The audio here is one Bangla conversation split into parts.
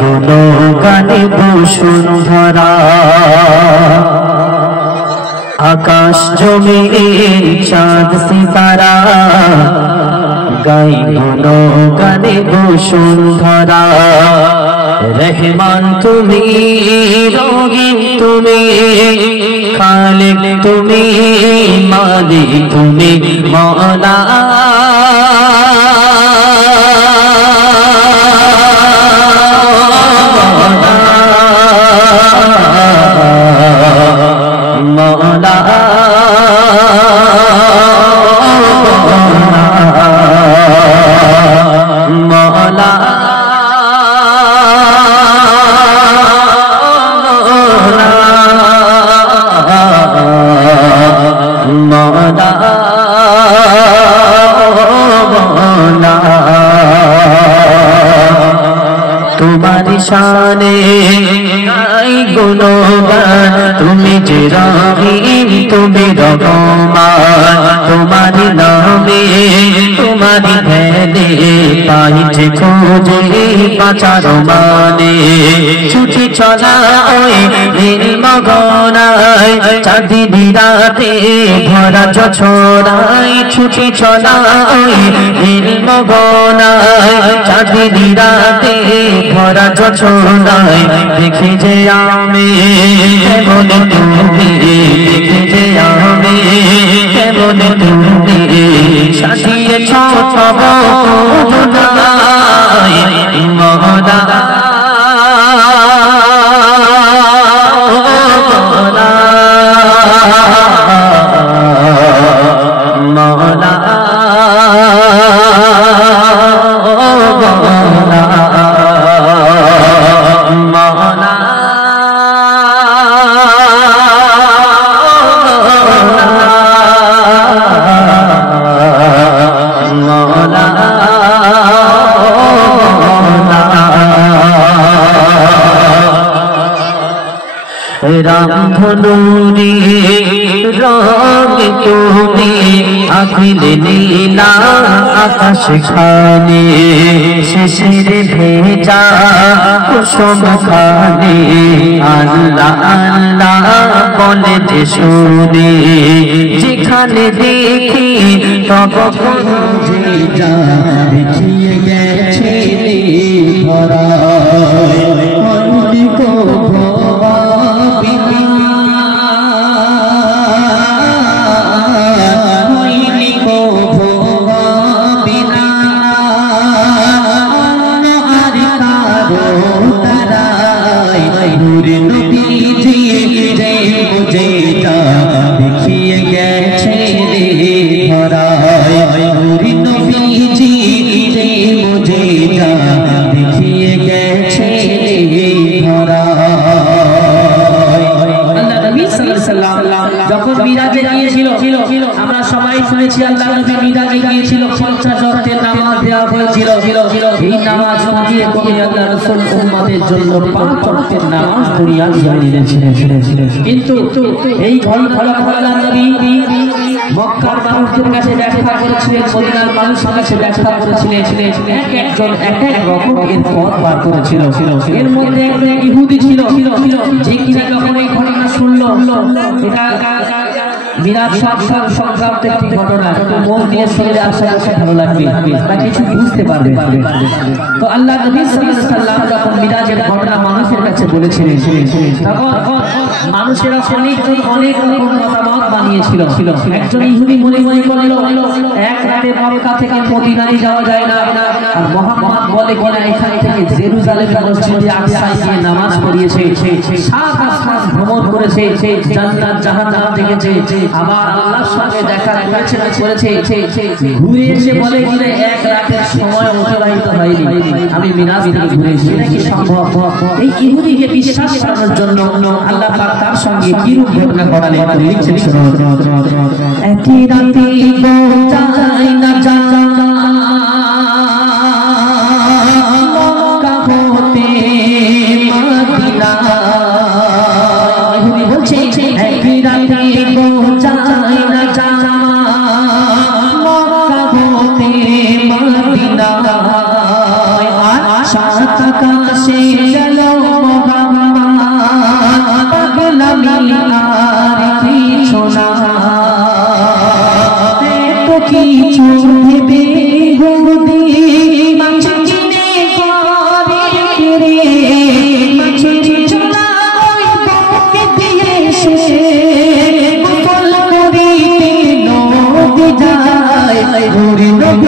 গুণগানে বসুন্ধরা আকাশ জমিন চাঁদ সিতারা গাই গুণগানে বসুন্ধরা রহমান তুমি রহিম তুমি খালিক তুমি মালিক তুমি মওলা মওলা মওলা तुम्हारी शाने गाई गुणगान तुम्हें जे रहीम तुम्हें रहमान तुम्हारी नामे तुम्हारी भैले पाइछे खोजे पाचार माने छुटे चला ओए नील मगनाय चाँदनी राते भरा छोड़ाई छुटे चला ओए नील मगनाय चाँदनी राते भरा छोड़ाई देखे जे आमे केमन तुमी देखे जे आमे केमन तुमी साजिए छब जुदाई मौला मौला रामधनुनी रंग तुमी अखिल नीला आकाश खाने शिशिर भेजा कुसुम खाने अल्लाह अल्लाह बोले जे सुने जेखाने देखी तब खुंजे जा देखिए गेछे भरा को देखिए गेछे भरा नबीजी रे मुझे जा देखिए गेछे भरा আল্লাহ নবী সাল্লাল্লাহু আলাইহি ওয়াসাল্লাম যখন মিরাজে গিয়েছিল আমরা সবাই শুনেছি আল্লাহ নবী মিরাজে গিয়েছিল 50 ওয়াক্তের নামাজ দেওয়া হয়েছিল এই নামাজ পড়িয়ে কবি আল্লাহ রাসূল উম্মতের জন্য 5 ওয়াক্তের নামাজ দুনিয়া জানিয়েছিলেন কিন্তু এই ঘটনা আল্লাহ নবী মক্কার মানুষদের কাছে ব্যাখ্যা করেছিলেন মদিনার মানুষের কাছে ব্যাখ্যা করেছিলেন একজন এক এক রকমের পথ বার করেছিল এর মধ্যে একজন ইহুদি ছিল যে কিনা যখন এই ঘটনা শুনলো এটা মিরাজ সংক্রান্ত একটি ঘটনা তো মন দিয়ে শুনলে আশা করছি ভালো লাগবে বা কিছু বুঝতে পারবে তো আল্লাহ নবী সাল্লাল্লাহু আলাইহি ওয়াসাল্লাম যখন মিরাজের ঘটনা মানুষের কাছে বলেছিলেন তখন মানুষেরা অনেক রকম মতামত বানিয়েছিল একজন ইহুদি মনে করলো এক রাতে মক্কা থেকে মদিনায় যাওয়া যায় না আর মুহাম্মদ বলে এখান থেকে জেরুজালেমের মসজিদে আকসায় গিয়ে নামাজ পড়িয়েছে 7 আসমান ভ্রমণ করেছে জান্নাত জাহান্নাম দেখেছে আবার আল্লাহর সঙ্গে দেখা করেছে ঘুরে এসে বলে কিনা এক রাতের সময় অতিবাহিত হয়নি আমি মিরাজ থেকে ঘুরে এসেছি নাকি সম্ভব এই ইহুদিকে বিশ্বাস করানোর জন্য আল্লাহ পাক তার সঙ্গে কি রূপ ঘটনা ঘটালেন লিখছেন শুনুন একই রাতে পৌঁছাই না জানা মক্কা হতে মদিনা ইহুদি বলছে একই রাতে পৌঁছাই না জানা মক্কা হতে মদিনা আর সাত আকাশে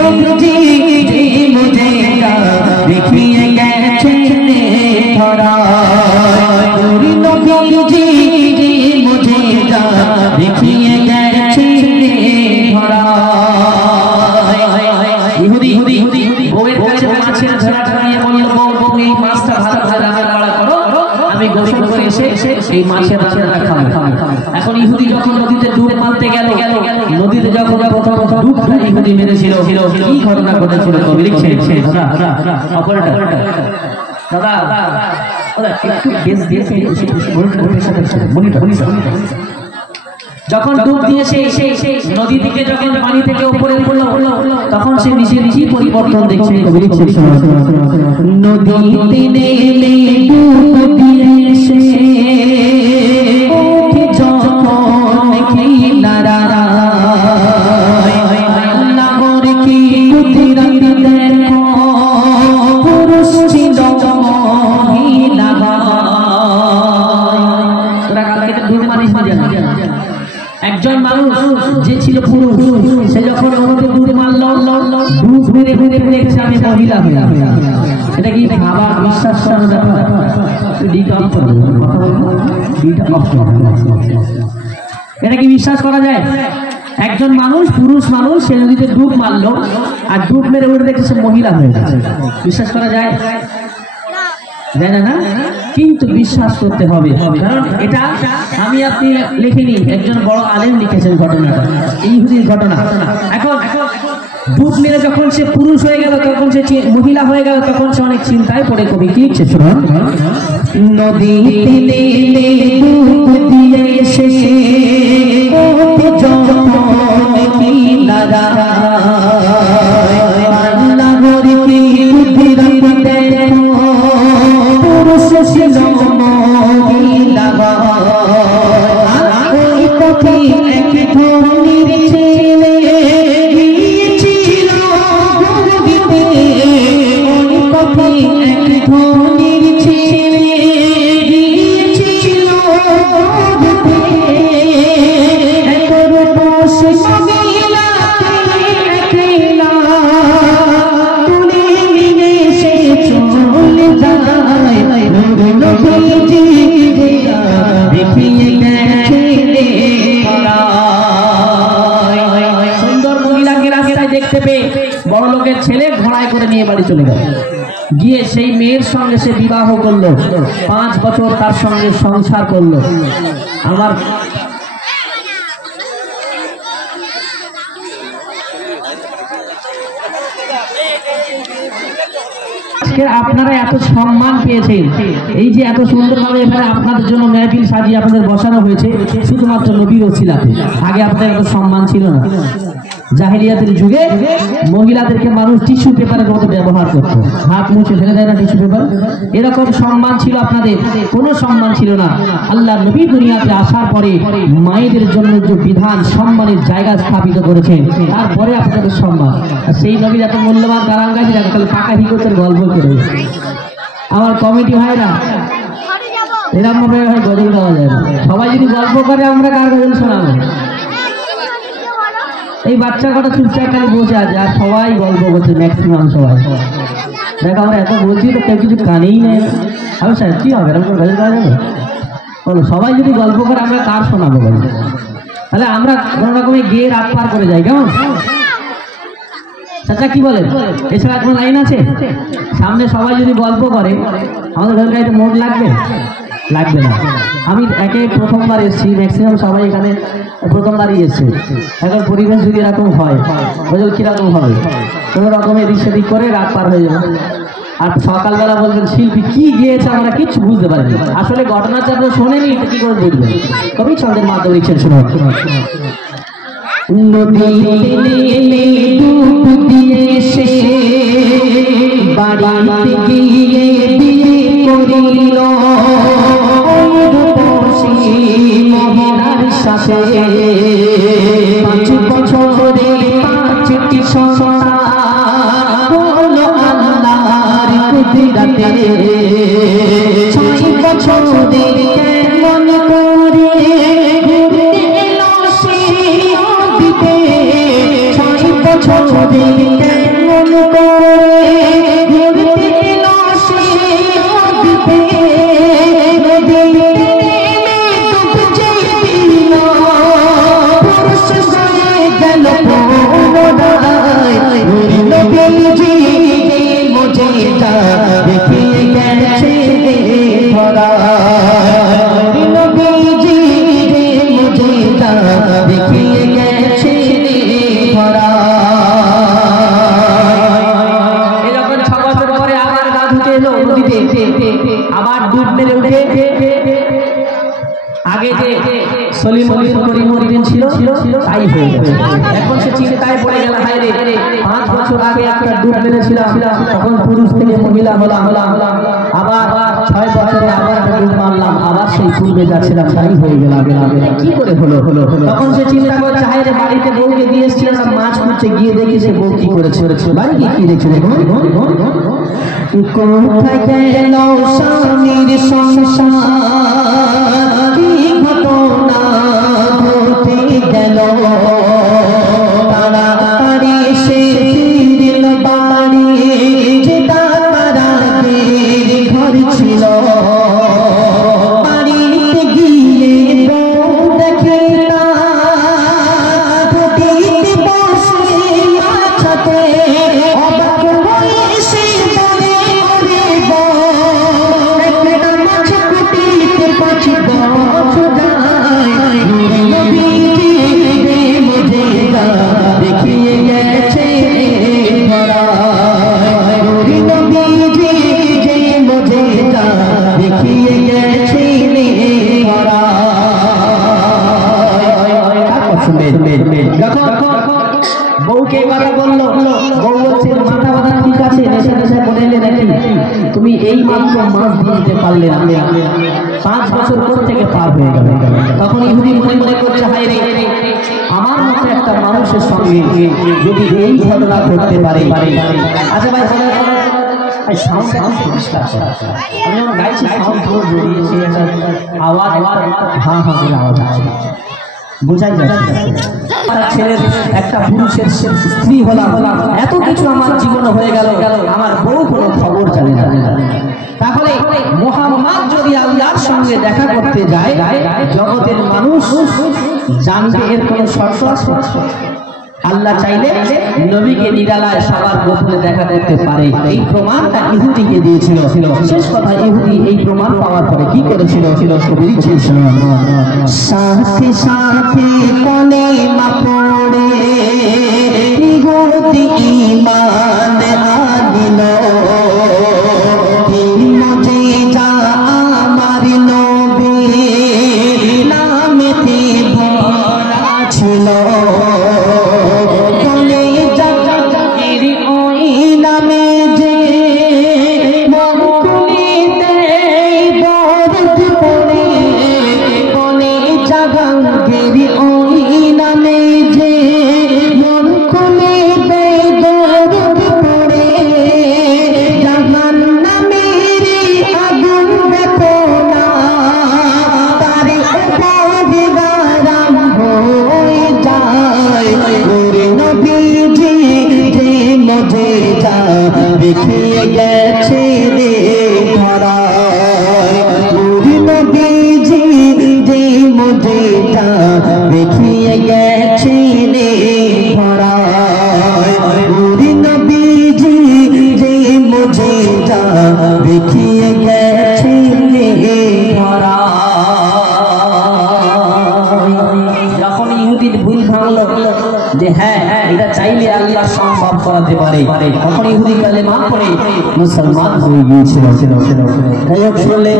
নবীজি যে মুজিজা দেখিয়ে গেছেন ধরায় নূরি নবীজি যে মুজিজা দেখিয়ে গেছেন ধরায় ইহুদি বউয়ের কাছে মাছের ঝোড়া নিয়ে বলল বউ এই মাছটা ভালো রান্না করো আমি গোসল করে এসে এই মাছের রান্নাটা খাবো। এখন ইহুদি যখন নদীতে ডুব মারতে গেল নদীতে যখন প্রথম ডুবটা ইহুদি মেরেছিল কি ঘটনা ঘটেছিল কবি লিখছেন অপারেটর দাদা ওরা একটু বেশ দিয়েছে মনিটর যখন ডুব দিয়েছে নদী থেকে যখন পানি থেকে উপরে উঠলো তখন সে নিচে নিচেই পরিবর্তন দেখছে কবি লিখছেন নদীতে নেমে ডুব দিয়েছে ওঠে যখন কিনারায় নাগর কি কুদরত দেখো পুরুষ ছিল মহিলা তোরা কালকে ডুব মারিস না জানা একজন মানুষ যে ছিল পুরুষ সে যখন ওকে ডুব মারলো ডুব মেরে দেখছে আমি মহিলা হয়ে এটা কি ভাবা বিশ্বাস করার ব্যাপার এটা কি বিশ্বাস করা যায় একজন মানুষ পুরুষ মানুষ সে নদীতে ডুব মারলো আর ডুব মেরে উঠে দেখছে সে মহিলা হয়ে গেছে বিশ্বাস করা যায় জানা না কিন্তু বিশ্বাস করতে হবে কারণ এটা আমি আপনি লিখিনি একজন বড় আলেম লিখেছেন ঘটনাটা ইহুদির ঘটনা এখন ডুব মেরে যখন সে পুরুষ হয়ে গেল তখন সে মহিলা হয়ে গেল তখন সে অনেক চিন্তায় পড়ে কবি কি লিখছে শুনুন নদীতে নেমে ডুব দিয়েছে ওঠে যখন কিনারায় আল্লাহর কি কুদরত দেখো পুরুষ ছিল মহিলা ওই পথে এক ধরনের ছেলে গিয়েছিল নদীতে ওই পথে এক ধরনের ছেলে গিয়েছিল নদীতে একর বসে মহিলাকে একলা তুলে নিয়ে সে চলে যায় নবীজি দেখিয়ে গেছেন সুন্দর মহিলাকে রাস্তায় দেখতে পেয়ে বড় লোকের ছেলে ঘোড়ায় করে নিয়ে বাড়ি চলে গেল গিয়ে সেই মেয়ের সঙ্গে সে বিবাহ করলো 5 বছর তার সঙ্গে সংসার করলো আমার আপনারা এত সম্মান পেয়েছেন এই যে এত সুন্দরভাবে এখানে আপনাদের জন্য মেহফিল সাজিয়ে আপনাদের বসানো হয়েছে শুধুমাত্র নবীর ওসিলাতে আগে আপনাদের এত সম্মান ছিল না জাহেলিয়াতের যুগে মহিলাদেরকে মানুষ টিস্যু পেপারের মতো ব্যবহার করত হাত মুছে ফেলে দেয় না টিস্যু পেপার এরকম সম্মান ছিল আপনাদের কোনো সম্মান ছিল না আল্লাহ নবী দুনিয়াতে আসার পরে মায়েদের জন্য যে বিধান সম্মানের জায়গা স্থাপিত করেছেন তারপরে আপনাদের সম্মান সেই নবীর এত মূল্যবান গান গাইছে তাহলে পাকা হিকতের গল্প করে আমার কমিটি হয় না এরকম ভাবে গজল গাওয়া যায় না সবাই যদি গল্প করে আমরা কার গজল শোনাবো এই বাচ্চা কটা চুপচাপ খালি বসে আছে আর সবাই গল্প করছে ম্যাক্সিমাম সবাই দেখো আমরা এত বলছি তো কেউ কিছু কানেই নেই আমি স্যার কি হবে এরকম গজল গাওয়া যাবে বলো সবাই যদি গল্প করে আমরা কার শোনাবো গল্প তাহলে আমরা কোনো রকমের গিয়ে রাত পার করে যাই কেমন চাচা কি বলেন এছাড়া কোনো লাইন আছে সামনে সবাই যদি গল্প করে আমাদের গল্প গাইতে মন লাগবে লাগবে না আমি একে প্রথমবার এসেছি ম্যাক্সিমাম সবাই এখানে প্রথমবারই এসছে এখন পরিবেশ যদি এরকম হয় গজল কিরকম হবে কোনো রকমের দিক সেদিক করে রাত পার হয়ে যাবে আর সকালবেলা বলবেন শিল্পী কি গিয়েছে আমরা কিচ্ছু বুঝতে পারিনি আসলে ঘটনাটা আপনারা শোনেনি কি করে বুঝবেন কবি ছন্দের মাধ্যমে লিখছেন শুনুন নদীতে নেমে ডুব দিয়েছে বাড়িতে গিয়ে বিয়ে করিল রূপসী মহিলার সাথে 5 বছরে 5টি সন্তান হলো আল্লাহর কুদরতে 6 বছরে কেমন করে ঘুরে এলো সে নদীতে 6 বছরে আবার ডুব মেরে উঠে আগে যে সলিমুদ্দিন করিমুদ্দিন ছিল তাই হয়ে গেল। এখন সে চিন্তায় পড়ে গেল, হায় রে 5 বছর আগে একটা ডুব মেরেছিলাম, তখন পুরুষ থেকে মহিলা হলাম, আবার 6 বছরে আবার ডুব মারলাম, আবার সেই পূর্বে যাচ্ছিলাম, তাই হয়ে গেল। কি করে হলো? তখন সে চিন্তা করছে, হায় রে বাড়িতে বউকে দিয়ে এসেছিলাম, মাছ খুঁজছে, গিয়ে দেখি সে বউ কি করেছে, বাড়ি কি দেখছে, দেখুন কোথায় গেল স্বামীর সংসার, কি ঘটনা ঘটে গেল, তাড়াতাড়ি সে ফিরল বাড়ি, যেটা তারাদের ঘর ছিল। বাড়িতে গিয়ে বউ দেখে ঘটিতে বসে মাছাতে, অবাক হয়ে সে বলে, ওরে বউ মাছ কুটিতে 5 বছর দেখিয়ে গেছে দেখিয়ে গেছে বউকে কথা বললো, বউ বলছে মাথা ব্যথা ঠিক আছে, নেশা নেশা করে নাকি তুমি এই মাত্র মাছ দিতে পারলে না, 5 বছর পর থেকে পার হয়ে গেল। তখন ইহুদি মনে করছে, হায় রে আমার মতো একটা মানুষের সঙ্গে যদি এই ঘটনা ঘটতে পারে। আচ্ছা ভাই বোঝাই যাচ্ছে ছেলের একটা পুরুষের স্ত্রী হলাম, এত কিছু আমার জীবনে হয়ে গেল, আমার বউ কোনো খবর জানে না। তাহলে মুহাম্মদ যদি আল্লাহর সঙ্গে দেখা করতে যায়, জগতের মানুষ জানবে এর কোনো শর্ত আছে? আল্লাহ চাইলে নবীকে নিরালায় সবার গোপনে দেখা করতে পারে। এই প্রমাণটা ইহুদিকে দিয়েছিল। শেষ কথা, ইহুদি এই প্রমাণ পাওয়ার পরে কি করেছিল? সাথে সাথে কলেমা পড়ে ইহুদি ঈমান আনল, মুজিজা আমার নবী নামেতে ভরা ছিল। দেখিয়ে গেছে রে ধরায়, নবীজি যে মুজিজা দেখিয়ে গেছে রে ধরায়, নবীজি যে মুজিজা দেখিয়ে গেছে রে ধরায়। যখন ইহুদির ভুল ভাঙলো যে হ্যাঁ এটা চাইলে আল্লাহ সম্ভব করাতে পারে, তখন ইহুদি কালেমা পড়ে মুসলমান হয়ে গিয়েছিল। যাই হোক, শুনলে